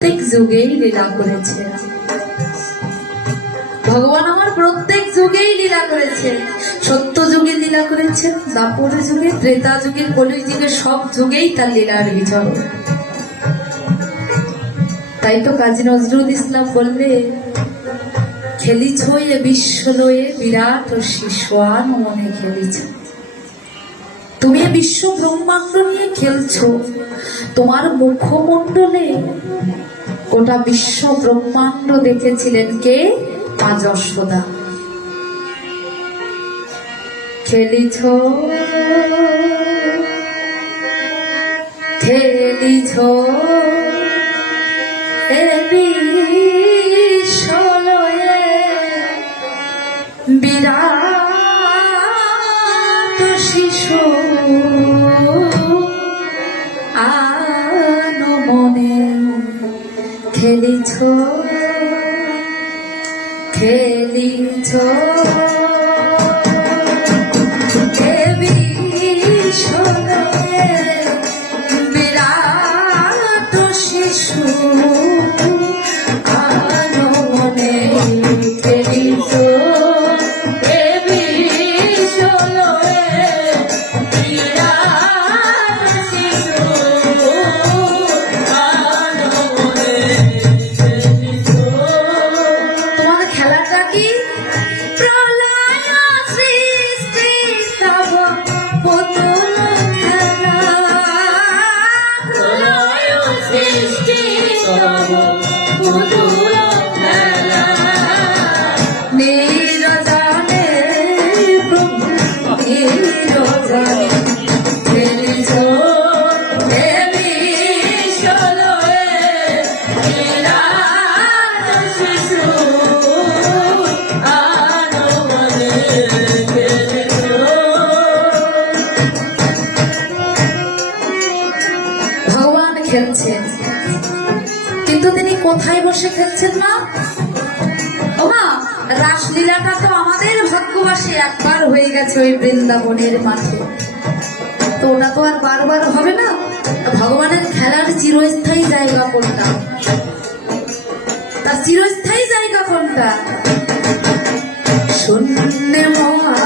প্রত্যেক যুগেই লীলা করেছে ভগবান আমার প্রত্যেক যুগেই লীলা করেছে সত্য যুগে লীলা করেছেন, দাপর যুগে, ত্রেতা যুগে কলি যুগে, সব যুগেই তার লীলার বিচরণ। তাই তো কাজী নজরুল ইসলাম বললে, খেলিছ বিশ্ব লয়ে বিরাট ও শিশোয়ান মনে খেলিছ। এ বিশ্ব ব্রহ্মাণ্ড নিয়ে খেলছো। তোমার মুখমণ্ডলে গোটা বিশ্ব ব্রহ্মাণ্ড দেখেছিলেন কে? তা যশোদা। খেলিছ খেলিছ। খেলিছ খেলিছ খেলছেন। কিন্তু তিনি কোথায় বসে খেলছেন না ও মা, রাসলীলাটা তো আমাদের ভাগ্যবাসী একবার হয়ে গেছে ওই বৃন্দাবনের মাঠে। তো ওটা তো আর বারবার হবে না? ভগবানের খেলার চিরস্থায়ী জায়গা কোনটা? তার চিরস্থায়ী জায়গা কোনটা? শূন্য মহা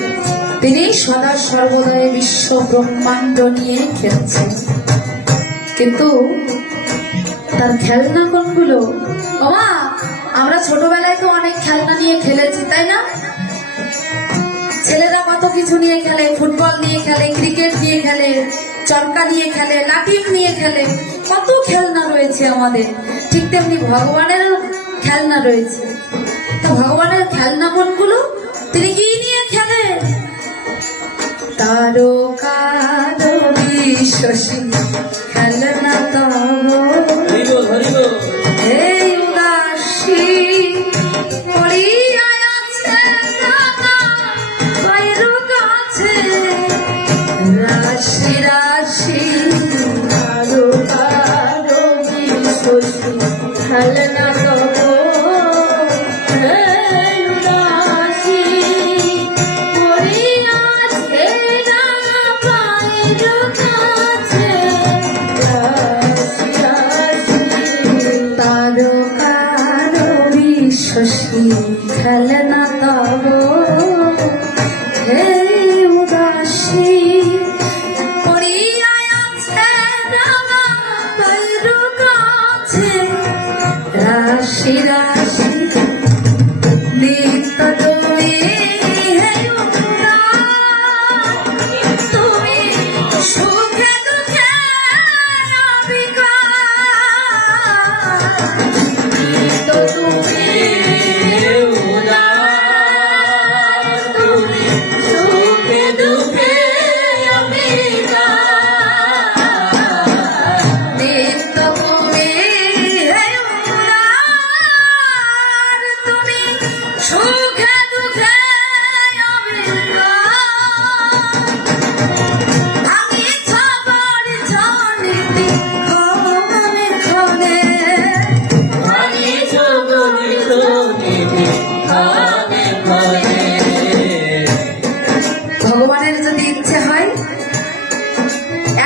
তিনি সদা সর্বদাই বিশ্ব ব্রহ্মাণ্ড নিয়ে খেলছেন। কিন্তু তার খেলনা কোনগুলো ওমা, আমরা ছোটবেলায় তো অনেক খেলনা নিয়ে খেলেছি, তাই না? ছেলেরা কত কিছু নিয়ে খেলে, ফুটবল নিয়ে খেলে, ক্রিকেট নিয়ে খেলে, চরকা নিয়ে খেলে লাঠিম নিয়ে খেলে, কত খেলনা রয়েছে আমাদের। ঠিক তেমনি ভগবানের খেলনা রয়েছে। তো ভগবানের খেলনা কোনগুলো? তিনি কি নিয়ে খেলে তারকার বিশ্বসী খেলনা তব এই উদাসী কাছে। রাশি রাশি আরও আরও খেলনা Jalama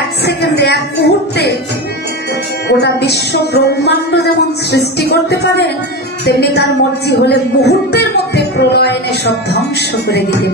এক সেকেন্ডে এক মুহূর্তে গোটা বিশ্ব ব্রহ্মাণ্ড যেমন সৃষ্টি করতে পারে, তেমনি তার মর্জি হলে মুহূর্তের মধ্যে প্রলয়নে সব ধ্বংস করে দিতে